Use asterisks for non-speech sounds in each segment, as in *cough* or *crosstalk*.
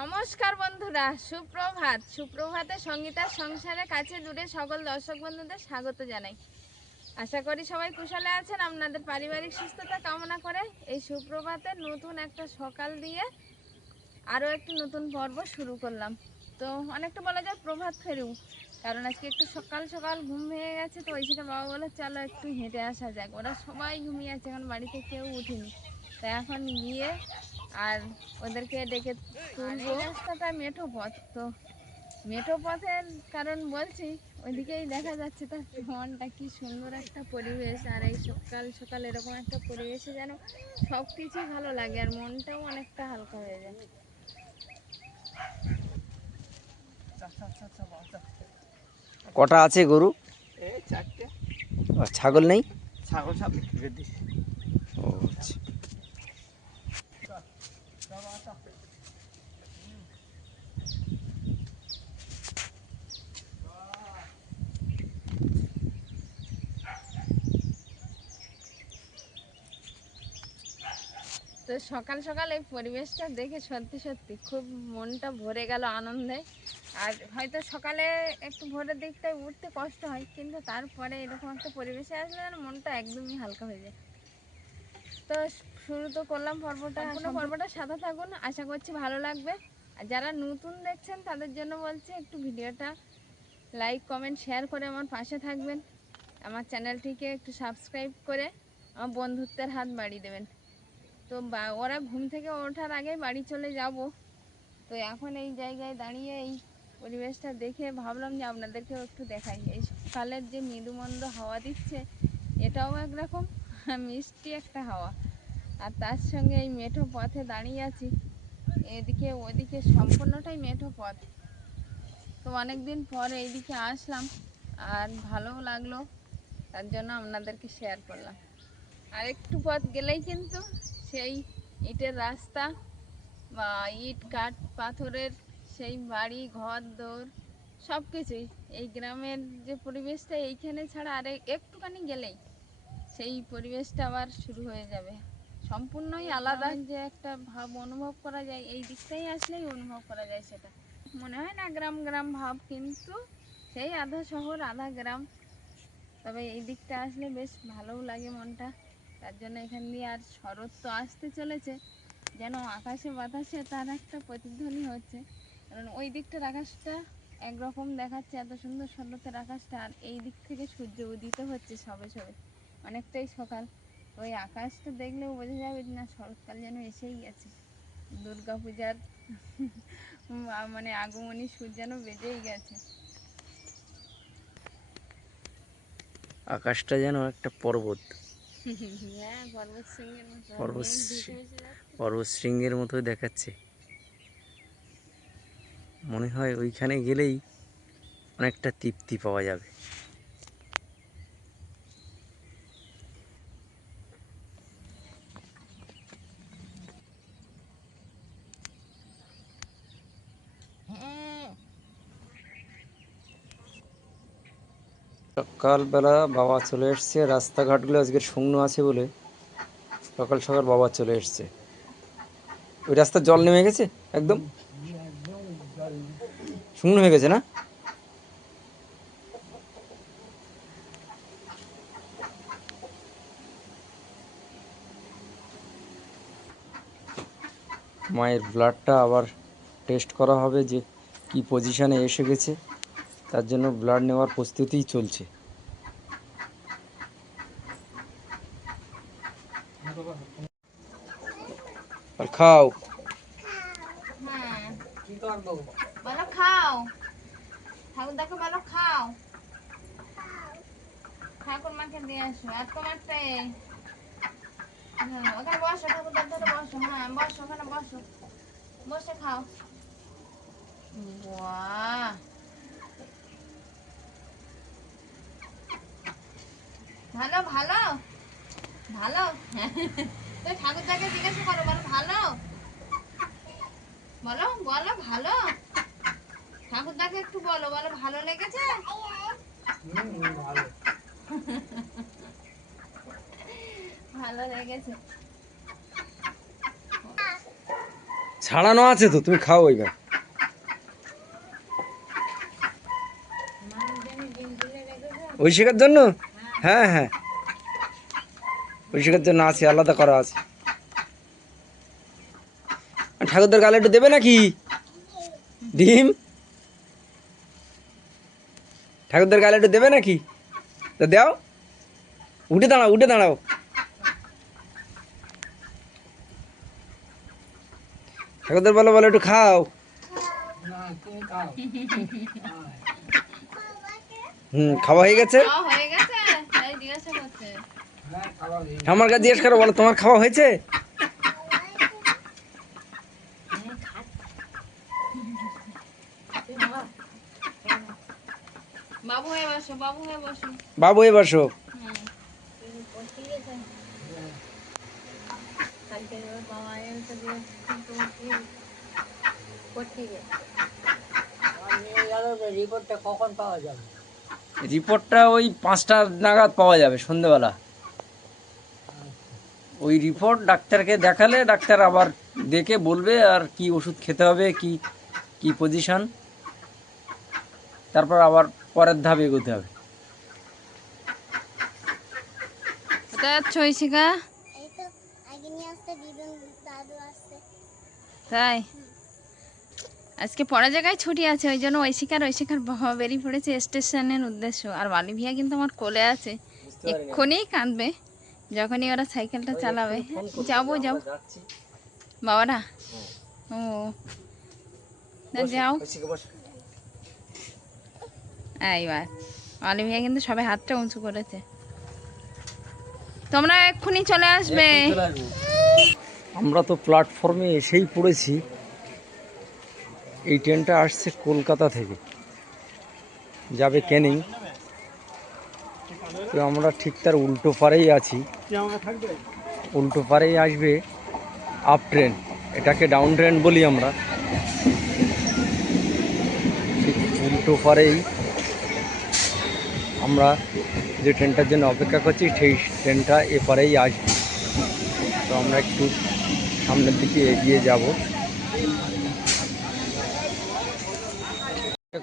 নমস্কার বন্ধুরা, সুপ্রভাত। সুপ্রভাতে সঙ্গীতার সংসারে কাছে দূরে সকল দর্শক বন্ধুদের স্বাগত জানাই। আশা করি সবাই কুশলে আছেন, আপনাদের পারিবারিক সুস্থতা কামনা করে এই সুপ্রভাতে নতুন একটা সকাল দিয়ে আরও একটি নতুন পর্ব শুরু করলাম। তো অনেকটা বলা যায় প্রভাত ফেরু, কারণ আজকে একটু সকাল সকাল ঘুম ভেঙে গেছে, তো ওই সেটা বাবা বলে চলো একটু হেঁটে আসা যাক। ওরা সবাই ঘুমিয়ে আছে, এখন বাড়িতে কেউ উঠেনি। তো এখন গিয়ে আর ওদেরকে ডেকে তুলবো। রাস্তাটা মেঠো পথ তো মেঠো পথের কারণ বলছি ওইদিকেই দেখা যাচ্ছে তার মনটা কি সুন্দর একটা পরিবেশ আর এই সকাল সকাল এরকম একটা পরিবেশে যেন সব কিছুই ভালো লাগে আর মনটাও অনেকটা হালকা হয়ে যায়। কটা আছে গরু? এই চারটে। আর ছাগল নেই? ছাগল সব বিক্রি করে দিস ও আচ্ছা। তো সকাল সকাল এই পরিবেশটা দেখে সত্যি সত্যি খুব মনটা ভরে গেল আনন্দে। আর হয়তো সকালে একটু ভোরের দিকটায় উঠতে কষ্ট হয় কিন্তু তারপরে এরকম একটা পরিবেশে আসলে যেন মনটা একদমই হালকা হয়ে যায়। তো শুরু তো করলাম পর্বটা এখনও পর্বটা সাথে থাকুন আশা করছি ভালো লাগবে। আর যারা নতুন দেখছেন তাদের জন্য বলছি একটু ভিডিওটা লাইক কমেন্ট শেয়ার করে আমার পাশে থাকবেন। আমার চ্যানেলটিকে একটু সাবস্ক্রাইব করে আমার বন্ধুত্বের হাত বাড়িয়ে দেবেন। তো ওরা ঘুম থেকে ওঠার আগে বাড়ি চলে যাব। তো এখন এই জায়গায় দাঁড়িয়ে এই পরিবেশটা দেখে ভাবলাম যে আপনাদেরকেও একটু দেখাই। এই সকালের যে মৃদুমন্দ হাওয়া দিচ্ছে, এটাও একরকম *laughs* মিষ্টি একটা হাওয়া। আর তার সঙ্গে এই মেঠো পথে দাঁড়িয়ে আছি। এদিকে ওদিকে সম্পূর্ণটাই মেঠো পথ। তো অনেক দিন পর এইদিকে আসলাম, আর ভালোও লাগল। তার জন্য আপনাদেরকে শেয়ার করলাম। আর একটু পথ গেলেই কিন্তু সেই ইটের রাস্তা বা ইট কাঠ পাথরের সেই বাড়ি ঘর দৌড় সব কিছুই এই গ্রামের যে পরিবেশটা এইখানে ছাড়া আর একটুখানি গেলেই সেই পরিবেশটা আবার শুরু হয়ে যাবে। সম্পূর্ণই আলাদা। যে একটা ভাব অনুভব করা যায় এই দিকটাই আসলেই অনুভব করা যায় সেটা। মনে হয় না গ্রাম গ্রাম ভাব কিন্তু সেই আধা শহর আধা গ্রাম। তবে এই দিকটা আসলে বেশ ভালোও লাগে মনটা। তার জন্য এখান দিয়ে আর শরৎ তো আসতে চলেছে। যেন আকাশে বাতাসে তার একটা প্রতিধ্বনি হচ্ছে। কারণ ওই দিকটার আকাশটা একরকম দেখাচ্ছে, এত সুন্দর শরতের আকাশটা। আর এই দিক থেকে সূর্য উদিত হচ্ছে সবে সবে। অনেকটাই সকাল। ওই আকাশটা দেখলেও বোঝা যাবে না, শরৎকাল যেন এসেই গেছে। দুর্গা পূজার *laughs* মানে আগমনী সূর্য যেন বেজেই গেছে। আকাশটা যেন একটা পর্বত। পর্বত সিংহের মতো পর্বত মেঘ ভেসে সিং- ভেসে যাচ্ছে। পর্বত শৃঙ্গের মতো দেখাচ্ছে মনে হয় ওইখানে গেলেই অনেকটা তৃপ্তি পাওয়া যাবে সকালবেলা বাবা চলে এসছে। রাস্তাঘাটগুলো আজকে শুকনো আছে বলে সকাল সকাল বাবা চলে এসছে। ওই রাস্তার জল নেমে গেছে? একদম? শুকনো হয়ে গেছে না? মায়ের ব্লাডটা আবার টেস্ট করা হবে যে কি পজিশনে এসে গেছে। তার জন্য ব্লাড নেওয়ার প্রস্তুতিই চলছে আর খাও। হ্যাঁ হ্যাঁ বসো ওখানে বসো। বসে খাও। বাহ। ভালো ভালো ভালো। *laughs* তো ঠাকুর দাকে জিজ্ঞাসা করো বলো ভালো? বলো বলো ভালো? ঠাকুরদাকে একটু বলো বলো ভালো লেগেছে? ভালো লেগেছে। ছাড়ানো আছে তো তুমি খাও এবার। ওই শেখার জন্য? হ্যাঁ হ্যাঁ। শেখার জন্য আছে, আলাদা করা আছে। ঠাকুরদের গালে একটু দেবে নাকি? ডিম? ঠাকুরদের গালে একটু দেবে নাকি? তো দাও। উঠে দাঁড়াও উঠে দাঁড়াও। ঠাকুরদের বলো বলো, একটু খাও। হুম খাওয়া হয়ে গেছে খাওয়া হয়ে গেছে তাই জিজ্ঞাসা করছে আমার কাছে জিজ্ঞেস করো বলো তোমার খাওয়া হয়েছে? বাবু হয়ে বসো বাবু বসো। বাবু এ বসো। হুম রিপোর্টটা কখন পাওয়া যাবে? রিপোর্টটা ওই পাঁচটা নাগাদ পাওয়া যাবে সন্ধেবেলা ওই রিপোর্ট ডাক্তারকে দেখালে ডাক্তার আবার দেখে বলবে আর কি ওষুধ খেতে হবে কি কি পজিশন তারপর আবার পরের ধাপ এগোতে হবে। তাই? আজকে পড়া জায়গায় ছুটি আছে ওই জন্য ঐশিকার ঐশিকার বাবা বেরিয়ে পড়েছে স্টেশনের উদ্দেশ্য। আর বালি ভিয়া কিন্তু আমার কোলে আছে। এক্ষুনি কাঁদবে। যখনই ওরা সাইকেলটা চালাবে। যাব যাব। বাবারা? ও। না যাও। এইবার বালি ভিয়া কিন্তু সবাই হাতটা উঁচু করেছে। তোমরা এক্ষুনি চলে আসবে। আমরা তো প্ল্যাটফর্মে এসেই পড়েছি। এই ট্রেনটা আসছে কলকাতা থেকে। যাবে ক্যানিং তো আমরা ঠিক তার উল্টো পারেই আছি। উল্টো পারেই আসবে আপ ট্রেন এটাকে ডাউন ট্রেন বলি আমরা। উল্টো পারেই আমরা যে ট্রেনটার জন্য অপেক্ষা করছি, সেই ট্রেনটা এপারেই আসবে। তো আমরা একটু সামনের দিকে এগিয়ে যাব।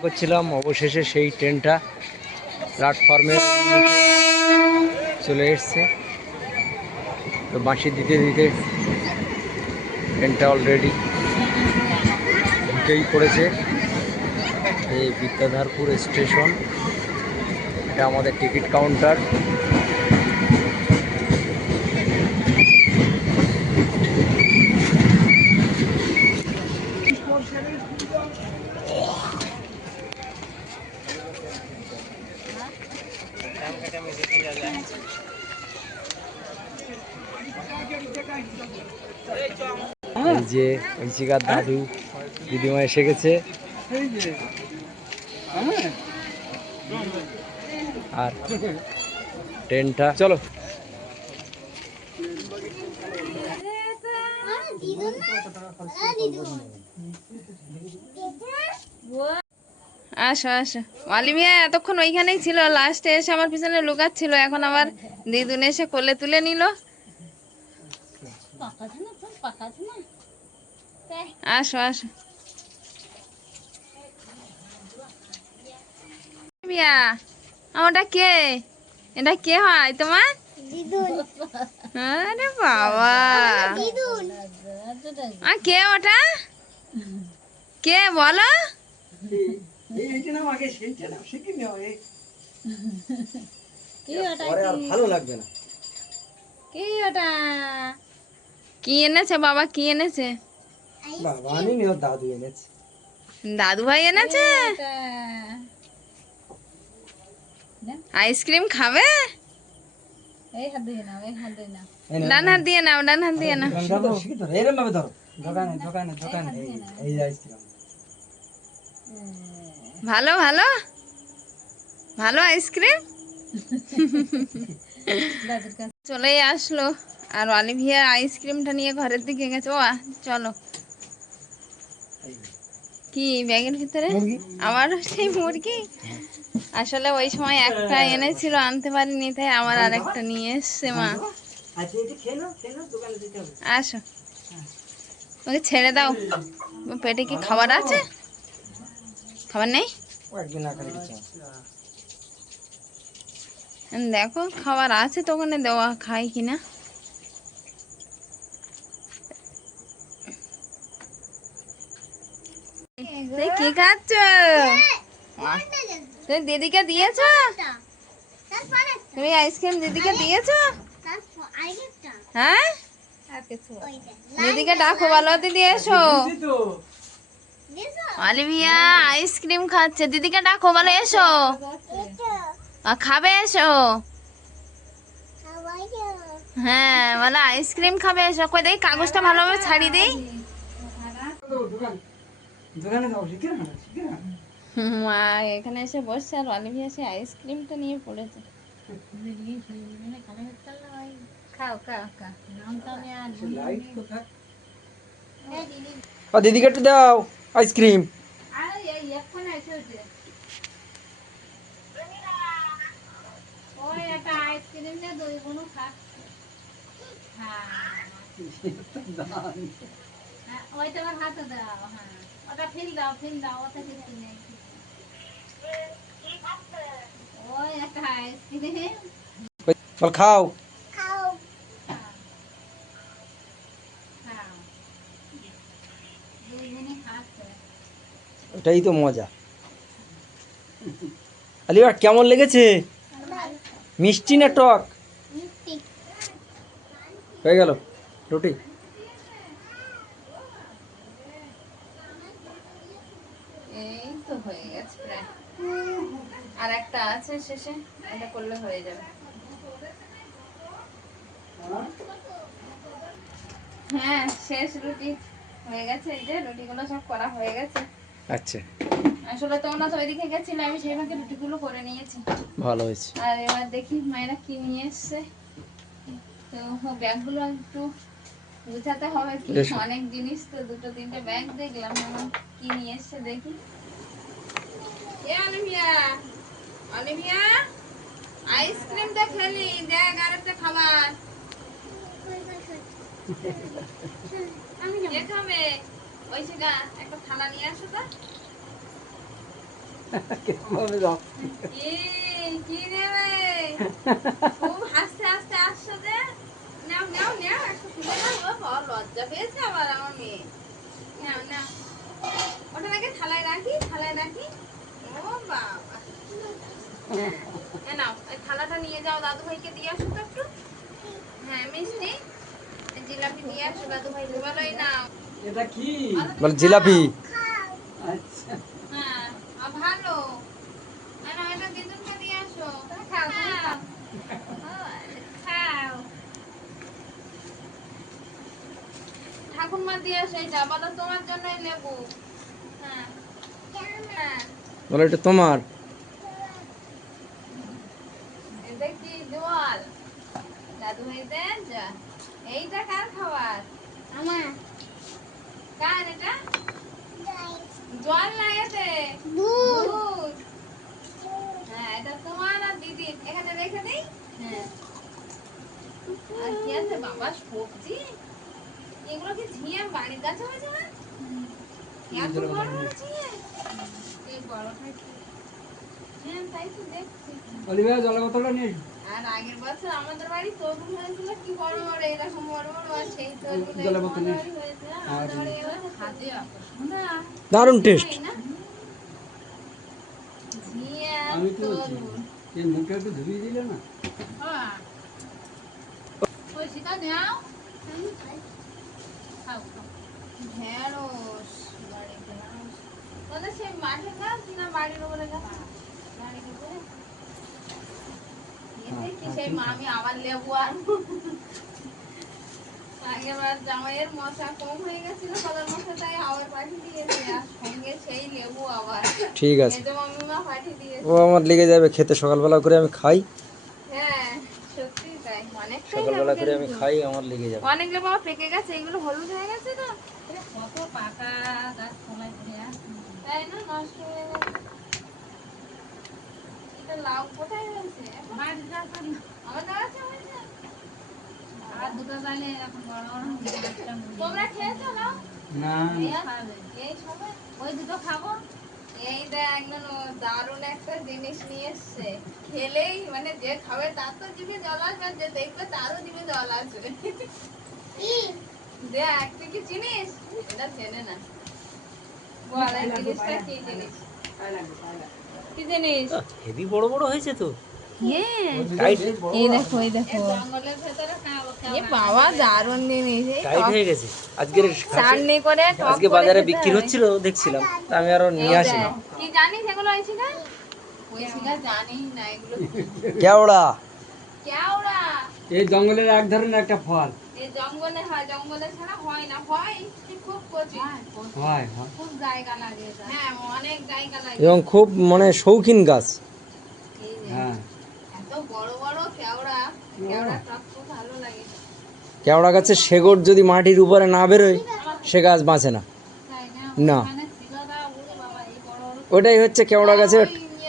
করছিলাম, অবশেষে সেই ট্রেনটা প্ল্যাটফর্মে চলে এসছে। তো বাঁশি দিতে দিতে ট্রেনটা অলরেডি ঢুকেই পড়েছে। এই বিদ্যাধারপুর স্টেশন এটা আমাদের টিকিট কাউন্টার এই যে ঐশিকার দাদু দিদিমা এসে গেছে। আর ট্রেনটা চলো। আসো আসো। মালি মিয়া এতক্ষণ ওইখানেই ছিল লাস্টে এসে আমার পিছনে লুকাচ্ছিল এখন আবার দিদুন এসে কোলে তুলে নিল। আসো আসো। মিয়া আমারটা কে? এটা কে হয় তোমার? আরে বাবা। দিদুন। আ কে ওটা? কে বলো? পরে আর ভালো লাগবে না। কি ওটা? কি এনেছে বাবা? কি এনেছে? বাবা আনিনি ওর দাদু এনেছে। দাদু ভাই এনেছে? আইসক্রিম খাবে? ডান হাত দিয়ে নাও ডান হাত দিয়ে নাও। এরম ভাবে ধরো দোকানে দোকানে দোকানে এই- এই আইসক্রিম। ভালো ভালো? ভালো আইসক্রিম? চলেই আসলো। আর অলিভিয়া আইসক্রিমটা নিয়ে ঘরের দিকে গেছে। ও চলো। কি ব্যাগের ভিতরে? আমার সেই মুরগি। আসলে ওই সময় একটা এনেছিল আনতে পারিনি তাই আমার আরেকটা নিয়ে এসছে মা। আসো। ওকে ছেড়ে দাও। পেটে কি খাবার আছে? খাবার নেই? দেখো খাবার আছে তো ওখানে দেওয়া খাই কিনা। তুই কি খাচ্ছ? তুমি দিদিকে দিয়েছ? তুমি আইসক্রিম দিদিকে দিয়েছ? হ্যাঁ? দিদিকে ডাকো ভালো দিদি এসো দিছো অলিভিয়া আইসক্রিম খাচ্ছে। দিদিকে ডাকো ভালো এসো। খাবে এসো। হ্যাঁ বলো আইসক্রিম খাবে এসো। কই দেখি কাগজটা ভালোভাবে ছাড়িয়ে দিই। দোকানে যাও শিখে না শিখে না মা এখানে এসে বসছে আর অলিভিয়া সে আইসক্রিমটা নিয়ে পড়েছে। খাও খাও দিদিকে একটু দাও আইসক্রিম ওই খা। হ্যাঁ। *laughs* হ্যাঁ, ওই তোমার হাতে দাও হ্যাঁ। ওটা ফিল দাও ফিল দাও ওটা কিছু নেই ওই একটা আইসক্রিম বল খাও। ওটাই তো মজা। আলি আলিবার কেমন লেগেছে? মিষ্টি না টক? হয়ে গেল। রুটি এই তো হয়ে গেছে প্রায় আর আছে শেষে এটা করলে হয়ে যাবে। হ্যাঁ শেষ রুটি হয়ে গেছে এই যে রুটিগুলো সব করা হয়ে গেছে। আচ্ছা। আসলে তোমরা তো ওইদিকে গেছিলে আমি সেই ভাগে রুটিগুলো করে নিয়েছি। ভালো হয়েছে। আর এবার দেখি মায়েরা কি নিয়ে এসছে। তো ব্যাগগুলো একটু গুছাতে হবে কি অনেক জিনিস তো দুটো তিনটে ব্যাগ দেখলাম কি নিয়ে এসছে দেখি। এ অলিভিয়া অলিভিয়া আইসক্রিমটা খেলি দেখ আর একটা খাবার। কে খাবে? ওই সেটা একটা থালা নিয়ে আসো তো। কি কি নেবে খুব হাসতে হাসতে আসছো যে? নাও নাও নাও একটু নাও বাবা, লজ্জা পেয়েছে আবার আমার মেয়ে। নাও নাও। ওটা নাকি থালায় রাখি থালায় রাখি? ও বাবা। নাও এই থালাটা নিয়ে যাও দাদু ভাইকে দিয়ে আসো তো একটু। হ্যাঁ মিষ্টি। এই জিলাপি দিয়ে আসো দাদু ভাইকে বলো এই নাও। এটা কি? বল জিলাপি। হ্যাঁ ভালো। না না এটা দিদুনকে দিয়ে আসো। খাও খাও। খাও। ঠাকুরমা দিয়ে আসো বলো তোমার জন্যই লেবু হ্যাঁ। হ্যাঁ। বলো এটা তোমার এটা কি জল দাদু ভাই দেন যা এইটা কার খাবার? আমার। কার এটা? জল না এতে দুধ। হ্যাঁ এটা তোমার আর দিদির। এখানে রেখে দেই? হ্যাঁ। আর কি আছে বাবা সবজি? এগুলো কি ঝিয়ে বাড়ির কাছে হয়েছে না? এত বড় বড় ঝিয়ে এই বড়টাই কি? হ্যাঁ তাই তো দেখছি। জলের বোতলটা নিয়ে আর আগের বছর আমাদের বাড়ি তরমুজ হয়েছিল কি বড় বড় এরকম বড় বড় আর সেই তরমুজ দারুণ টেস্ট আর তরমুজ। এই একটু ধুয়ে দিলে না। হ্যাঁ। আমি ঢেঁড়স বাড়িতে মাঠে গাছ না বাড়ির উপরে গাছ? বাড়ির উপরে সেই মা আমি আবার লেবু বার জামাইয়ের মশা কম হয়ে গেছিল কলার মশা আবার পাঠিয়ে দিয়েছে আর সঙ্গে সেই লেবু আবার ঠিক আছে। ও আমার লেগে যাবে খেতে, সকালবেলা করে আমি খাই। হ্যাঁ সত্যি তাই অনেকটাই সকালবেলা করে আমি খাই, আমার লেগে যাবে। অনেক লেবু আমার পেকে গেছে, এগুলো হলুদ হয়ে গেছে তো। কত পাকা গাছ তলায় তাই না নষ্ট হয়ে গেছে এটা লাউ কোথায় হয়েছে এখন মাটির গাছ আর না। আমাদের আছে। আর দুটো জালে এখন বড় বড় গাছটা মুড়ি তোমরা খেয়েছো লাউ? না। এই সবাই? ওই দুটো খাব? এই দেখ দারুণ একটা জিনিস নিয়ে এসছে। খেলেই মানে যে খাবে তার তো জিভে জল আসবে যে দেখবে তারও জিভে জল আসবে। দেখ তুই কি চিনিস এটা চেনে না। বল জিনিসটা কি জিনিস? কি জিনিস? হেভি বড় বড় হয়েছে তো। হ্যাঁ টাইট এই দেখো এই দেখো। জঙ্গলের এ বাবা দারুণ জিনিস। টাইট হয়ে গেছে। আজকের চাটনি করে আজকে বাজারে বিক্রি হচ্ছিল দেখছিলাম আমি আরও নিয়ে আসি কি জানিস এগুলো না কেওড়া। কেওড়া। এই জঙ্গলের এক ধরনের একটা ফল। এই জঙ্গলে হয় জঙ্গলে ছাড়া হয় না। হয়। হয় খুব জায়গা লাগে এটা। হ্যাঁ অনেক জায়গা লাগে। এবং খুব মানে শৌখিন গাছ। হ্যাঁ। এত বড় বড় কেওড়া কেওড়া টক খুব ভালো লাগে। কেওড়া গাছের শেকড় যদি মাটির উপরে না বেরোয় সে গাছ বাঁচে না। না? মানে ওটাই হচ্ছে কেওড়া গাছের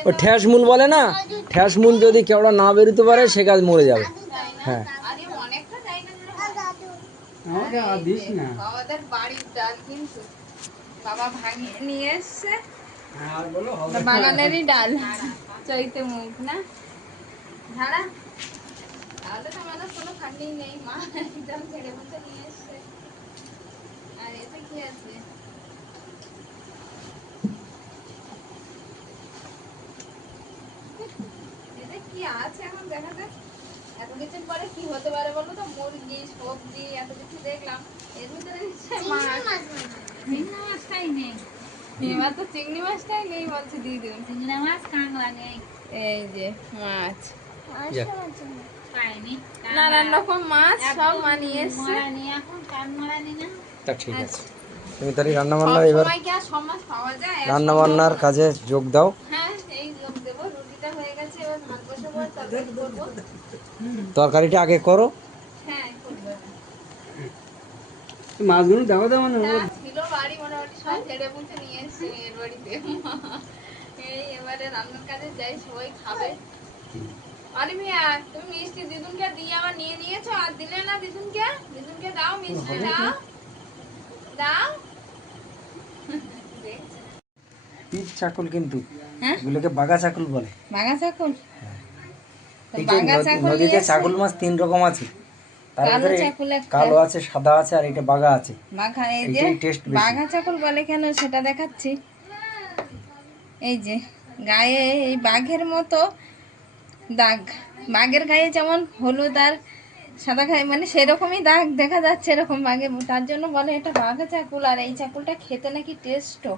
ও ঠ্যাস মূল বলে না? ঠ্যাস মূল যদি কেওড়া না বেরোতে পারে সে গাছ মরে যাবে। হ্যাঁ আরে অনেকটা জায়গা জুড়ে হয়। দিস না বাবাদের বাড়ির ডাল কিন্তু বাবা ভাঙিয়ে নিয়ে এসছে। বাগানেরই ডাল। চৈতে মুখ না? ঝাড়া তাহলে তো আমাদের কোনো খাটনি নেই মা একদম ছেড়ে মতো নিয়ে এসছে। আর এতে কি আছে? এতে কি আছে এখন দেখা যাক? এত কিছুর পরে কি হতে পারে বলো তো? মুরগি সবজি এত কিছু দেখলাম। এর ভিতরে মাছটাই নেই। এবার তো চিংড়ি মাছটাই নেই বলছে দিদি। চিংড়ি মাছ কাঁকড়া নেই। এই যে মাছ। নানান রকম মাছ সব মানিয়ে এসছে। মারানি এখন কান মারানি না। তা ঠিক আছে। তুমি তাহলে রান্না বান্নার এবার আর সব মাছ পাওয়া যায়? রান্না বান্নার কাজে যোগ দাও। হ্যাঁ এই লোক দেবো। রুটিটা হয়ে গেছে এবার ভাত বসাবো তরকারি করব। তরকারিটা আগে করো। হ্যাঁ মাছগুলো দাও না না, ছিল বাড়ি মোটামুটি সব ছেড়ে মুছে নিয়ে এসছে মেয়ের বাড়িতে। এই এবারে রান্নার কাজে যাই সবাই খাবে। আরে মিয়া তুমি মিষ্টি দিদুনকে দিয়ে আবার নিয়ে নিয়েছো? আর দিলে না দিদুনকে? দিদুনকে দাও মিষ্টি দাও। দাও। পিচ চাকুল কিন্তু। হ্যাঁ? এগুলোকে বাগা চাকুল বলে। বাঘা চাকুল? এই যে নদীতে চাকুল মাছ তিন রকম আছে। কালো আছে সাদা আছে আর এটা বাগা আছে। বাঘা এই যে এইটাই বেশি। বাঘা চাকুল বলে কেন সেটা দেখাচ্ছি? এই যে গায়ে এই বাঘের মতো দাগ। বাঘের গায়ে যেমন হলুদ আর সাদা গায়ে মানে সেরকমই দাগ দেখা যাচ্ছে এরকম বাঘে তার জন্য বলে এটা বাঘা চাকুল আর এই চাকুলটা খেতে নাকি টেস্টও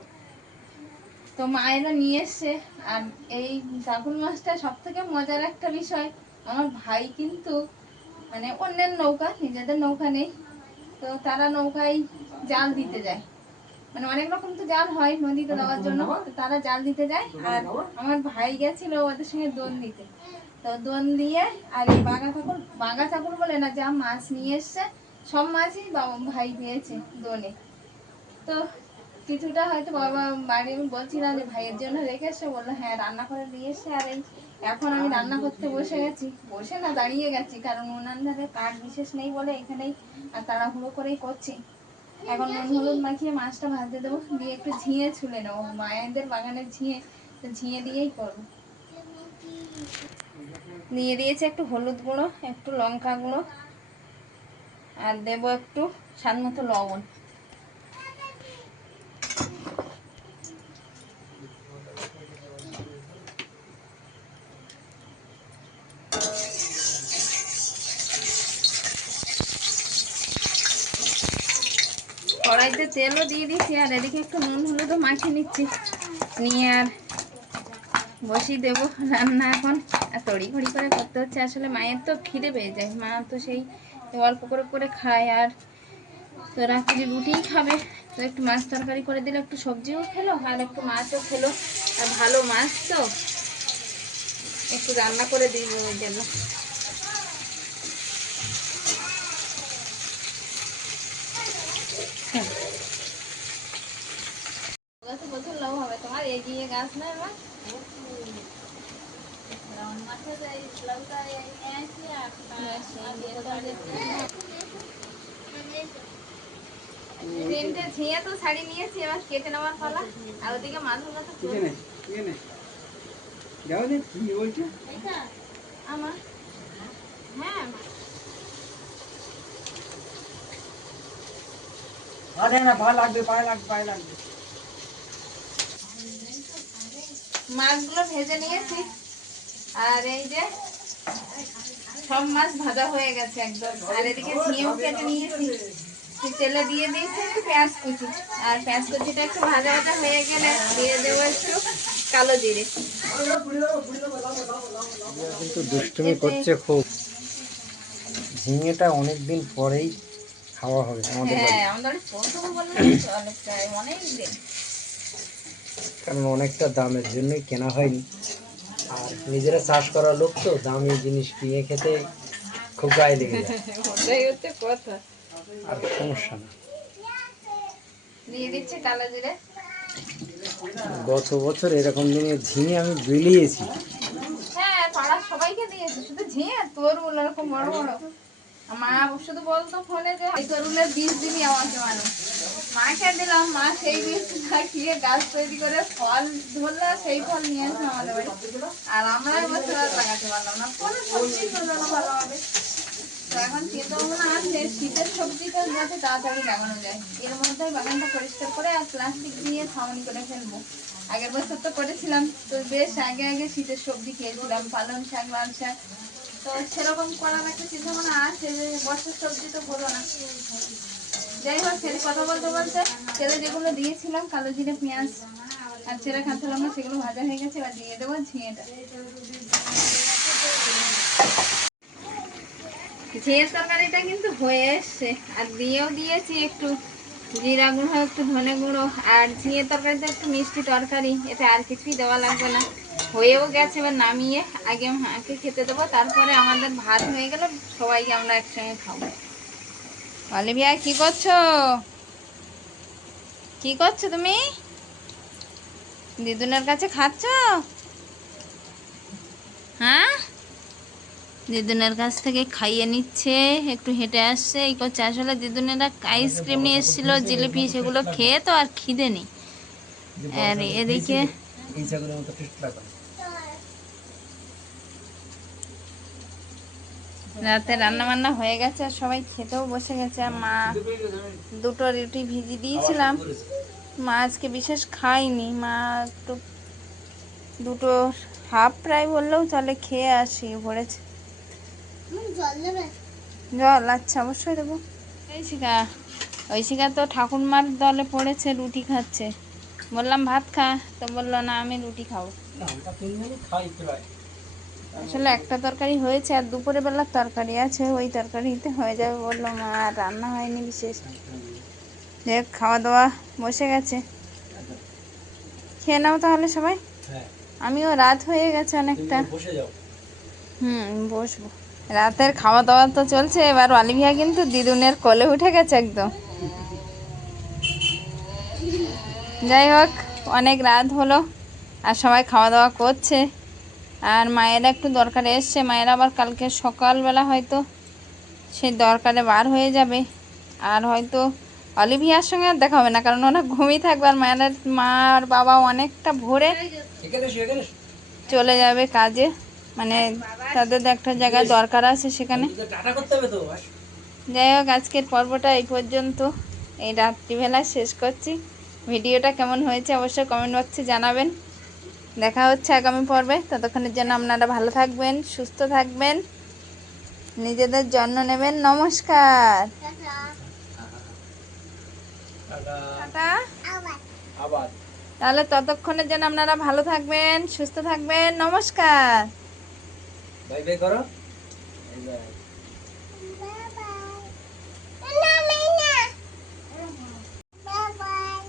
তো মায়েরা নিয়ে এসছে। আর এই চাকুল মাছটা সব থেকে মজার একটা বিষয়, আমার ভাই কিন্তু মানে অন্যের নৌকা, নিজেদের নৌকা নেই। তো তারা নৌকায় জাল দিতে যায়। মানে অনেক রকম তো জাল হয় নদীতে দেওয়ার জন্য। তারা জাল দিতে যায়। আর আমার ভাই গেছিল ওদের সঙ্গে দোন দিতে। তো দোন দিয়ে আর এই বাঘা ঠাকুর বাঘা ঠাকুর বলে না, যা মাছ নিয়ে এসছে, সব মাছই ভাই দিয়েছে দোনে। তো কিছুটা হয়তো বাবা বাড়ি আমি বলছিলাম যে ভাইয়ের জন্য রেখে এসছে বলল হ্যাঁ রান্না করে দিয়ে এসে আর এখন আমি রান্না করতে বসে গেছি। বসে না, দাঁড়িয়ে গেছি, কারণ উনান ধারে কাঠ বিশেষ নেই বলে এখানেই আর তাড়াহুড়ো করেই করছি। এখন নুন, হলুদ মাখিয়ে মাছটা ভাজতে দেবো। দিয়ে একটু ঝিঙে ছুলে নেব। মায়েদের বাগানের ঝিঁয়ে তো ঝিঙে দিয়েই করব। দিয়ে দিয়েছি একটু হলুদ গুঁড়ো, একটু লঙ্কা গুঁড়ো, আর দেবো একটু স্বাদ মতো লবণ। কড়াইতে তেলও দিয়ে দিচ্ছি আর এদিকে একটু নুন হলুদও মাখিয়ে নিচ্ছি। নিয়ে আর বসিয়ে দেবো রান্না এখন। আর তড়ি ঘড়ি করে করতে হচ্ছে, আসলে মায়ের তো খিদে পেয়ে যায়। মা তো সেই অল্প করে করে খায় আর তো রাত্রি রুটিই খাবে। তো একটু মাছ তরকারি করে দিলে, একটু সবজিও খেলো, আর একটু মাছও খেলো। আর ভালো মাছ তো, একটু রান্না করে দিই ওই জন্য গাছ বছর লাভ হবে তোমার এগিয়ে গাছ না এবার রাউন্ড মাছের এই লাউটা এই নিয়ে আসি আর হ্যাঁ, সেই দিয়ে তাহলে তিনটে ঝিঁয়ে তো শাড়ি নিয়েছি এবার কেটে নেওয়ার পালা আর ওদিকে মাছগুলো তো খুব- যাও যে কি বলছে আমার হ্যাঁ আরে না পা লাগবে পায়ে লাগবে পায়ে লাগবে মাছগুলো ভেজে নিয়েছি। আর এই যে সব মাছ ভাজা হয়ে গেছে একদম। আর এদিকে ঝিঁয়েও কেটে নিয়েছি। তেলে দিয়ে দিয়েছি একটু পেঁয়াজ কুচি। আর পেঁয়াজ কুচিটা একটু ভাজা ভাজা হয়ে গেলে দিয়ে দেবো একটু কালো জিরে। কিন্তু দুষ্টুমি করছে খুব। ঝিঙেটা অনেক দিন পরেই খাওয়া হবে আমাদের হ্যাঁ আমাদের প্রথম বললে অনেক দিন কারণ অনেকটা দামের জন্যই কেনা হয়নি। আর নিজেরা চাষ করা লোক তো দামি জিনিস কিনে খেতে খুব গায়ে লেগে যায়। আর সমস্যা না। গত বছর এরকম দিনে ঝিঙে আমি বিলিয়েছি। হ্যাঁ পাড়ার সবাইকে দিয়েছে শুধু তরুল এরকম বড় বড়। মা শুধু বলতো ফোনে যে, এই তরুলের বীজ দিবি আমাকে মানুষ। মাকে দিলাম, মা সেই লাগিয়ে গাছ তৈরি করে ফল ধরলো, সেই ফল নিয়ে আসলো আমাদের বাড়ি। আর আমরা এবছর আর লাগাতে পারলাম না। সবজি তো এখন শীতের সবজিটা যাতে তাড়াতাড়ি লাগানো যায়। এর মধ্যে বাগানটা পরিষ্কার করে আর প্লাস্টিক দিয়ে ছাউনি করে ফেলব। আগের বছর তো করেছিলাম, তো বেশ আগে আগে শীতের সবজি খেয়েছিলাম, পালং শাক, লাল শাক। তো সেরকম করার একটা চিন্তা ভাবনা আছে যে বর্ষার সবজি তো বলো না। যাই হোক ছেলে কথা বলতে বলতে ছেলে যেগুলো দিয়েছিলাম, কালো জিরে, পেঁয়াজ আর ছেলে খাতে লঙ্কা, সেগুলো ভাজা হয়ে গেছে, এবার দিয়ে দেবো ঝিঙেটা। ঝিঙের তরকারিটা কিন্তু হয়ে এসছে, আর দিয়েও দিয়েছি একটু জিরা গুঁড়ো, একটু ধনে গুঁড়ো, আর ঝিঙের তরকারিটা একটু মিষ্টি তরকারি, এতে আর কিছুই দেওয়া লাগবে না। হয়েও গেছে এবার নামিয়ে আগে মাকে খেতে দেবো তারপরে আমাদের ভাত হয়ে গেলে সবাইকে আমরা একসঙ্গে খাব। অলিভিয়া কি করছ? কি করছ তুমি? দিদুনের কাছে খাচ্ছ? হ্যাঁ? দিদুনের কাছ থেকে খাইয়ে নিচ্ছে একটু হেঁটে আসছে এই করছে। আসলে দিদুনেরা আইসক্রিম নিয়ে এসেছিল জিলিপি সেগুলো খেয়ে তো আর খিদে নেই। আর এদিকে এই ছাগলের মতো টেস্ট লাগবে রাতে রান্না বান্না হয়ে গেছে আর সবাই খেতেও বসে গেছে আর মা দুটো রুটি ভিজি দিয়েছিলাম। মা আজকে বিশেষ খাইনি মা একটু দুটো হাফ প্রায় বললেও চলে খেয়ে আসি ভরেছে। জল আচ্ছা অবশ্যই দেবো। ঐশিকা ঐশিকা তো ঠাকুরমার দলে পড়েছে রুটি খাচ্ছে। বললাম ভাত খা। তো বলল না আমি রুটি খাব। খাই প্রায়। আসলে একটা তরকারি হয়েছে আর দুপুরে বেলার তরকারি আছে ওই তরকারিতে হয়ে যাবে বলল মা আর রান্না হয়নি বিশেষ। দেখ খাওয়া দাওয়া বসে গেছে। খেয়ে নাও তাহলে সবাই। হ্যাঁ। আমিও রাত হয়ে গেছে অনেকটা। হুম বসবো। রাতের খাওয়া দাওয়া তো চলছে এবার অলিভিয়া কিন্তু দিদুনের কোলে উঠে গেছে একদম। যাই হোক অনেক রাত হলো আর সবাই খাওয়া দাওয়া করছে। আর মায়েরা একটু দরকারে এসছে। মায়েরা আবার কালকে সকালবেলা হয়তো সে দরকারে বার হয়ে যাবে। আর হয়তো অলিভিয়ার সঙ্গে আর দেখা হবে না, কারণ ওরা ঘুমিয়ে থাকবে আর মায়েরা, মা আর বাবা অনেকটা ভোরে চলে যাবে কাজে। মানে তাদের একটা জায়গায় দরকার আছে সেখানে। যাই হোক, আজকের পর্বটা এই পর্যন্ত। এই রাত্রিবেলা শেষ করছি। ভিডিওটা কেমন হয়েছে অবশ্যই কমেন্ট বক্সে জানাবেন। দেখা হচ্ছে আগামী পর্বে। ততক্ষণের জন্য আপনারা ভালো থাকবেন সুস্থ থাকবেন। নিজেদের যত্ন নেবেন। নমস্কার। তাহলে ততক্ষণের জন্য আপনারা ভালো থাকবেন সুস্থ থাকবেন। নমস্কার। বাই বাই করো। বাই বাই বাই বাই না না না বাই বাই।